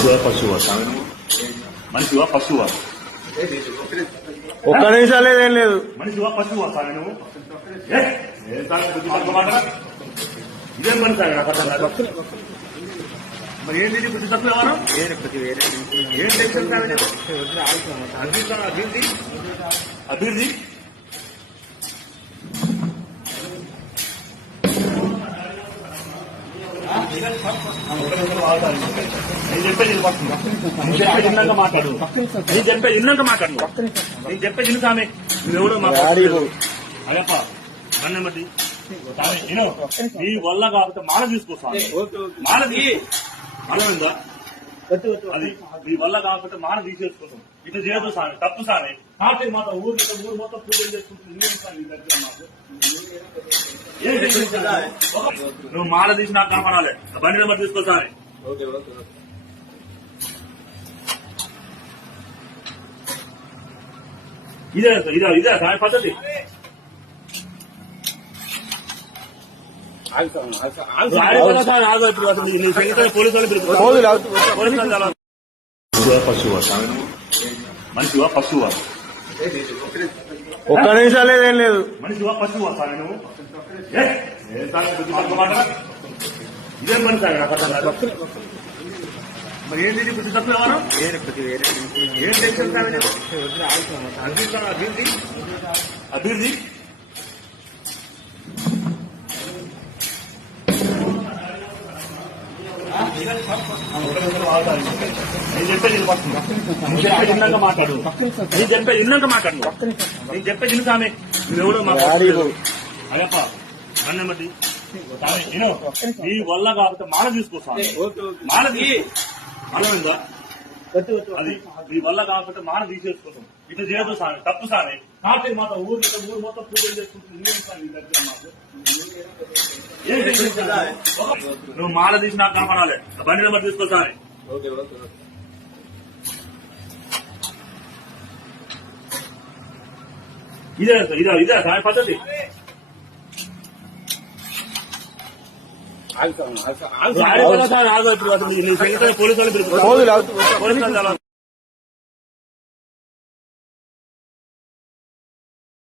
మనిషివా పశువా మనిషివా ఒక్క నిమిషం లేదేం లేదు. మనిషివా పశువా స్వామి నువ్వు? ఏ? ఏం ఇదేం పని మరి ఏంటి ఇది బుద్ధి తక్కువ ఎవరు? ఏం టెన్షన్? అభివృద్ధి? అభివృద్ధి? నేను చెప్పేది నేను చెప్పేది ఇన్నాక మాట్లాడు. నేను చెప్పేది ఇన్నాక మాట్లాడు నేను చెప్పేది నువ్వెవడో మాట్లాడు నీ వల్ల కాబట్టి మాల తీసుకొస్తాను మాల తీ అది మీ వల్ల కాకపోతే మాల తీసేసుకుంటాం ఇట్లా చేయదు సార్ తప్పు సామె కార్తీక మాత ఊరు ఊరు మొత్తం పూజలు చేసుకుంటుంది నువ్వేం సామె దగ్గర మాకు నువ్వు మాల తీసి నాకు కనపడాలి. ఆ బండి నెంబర్ తీసుకో సామె ఇదే ఇదే ఇదే సామె పద్ధతి. ఆడిపోయినా సార్ ఆగు ఇప్పుడు అసలు నీ సంగీతం పోలీసు వాళ్ళు పిలుపు. పోదు లాగు. పోలీసు వాళ్ళు చాలా- మనిషివా పశువా? ఒక్క నిమిషం లేదేం. లేదు మనిషివా పశువా స్వామి నువ్వు? ఏం? ఇదేం పని మరి ఎవరు? ఏం టెన్షన్ అభివృద్ధి? అభివృద్ధి? నేను చెప్పేది ఇది మాట్లాడు నేను చెప్పేది ఇన్నాక మాట్లాడు నేను చెప్పేది ఇన్ని సామె నువ్వెవడో మాట్లాడు అదేప అన్నమతి సామె విను నీ వల్ల కాబట్టి మాల తీసుకో స్వామి మాల తీ అర్థమైందా అది మీ వల్ల కాకపోతే మాన తీసేసుకుంటాం ఇట్లా చేయదు సామి తప్పు సామి కార్తీక మాత ఊరు ఊరు మొత్తం పూజలు చేసుకుంటుంది నువ్వేం దగ్గర మాకు? మాల తీసి నాకు కనపడాలి ఆ బండి నెంబర్ తీసుకో సామి ఇదే ఇదే ఇదే సామి పద్ధతి. పోలీసు వాళ్ళు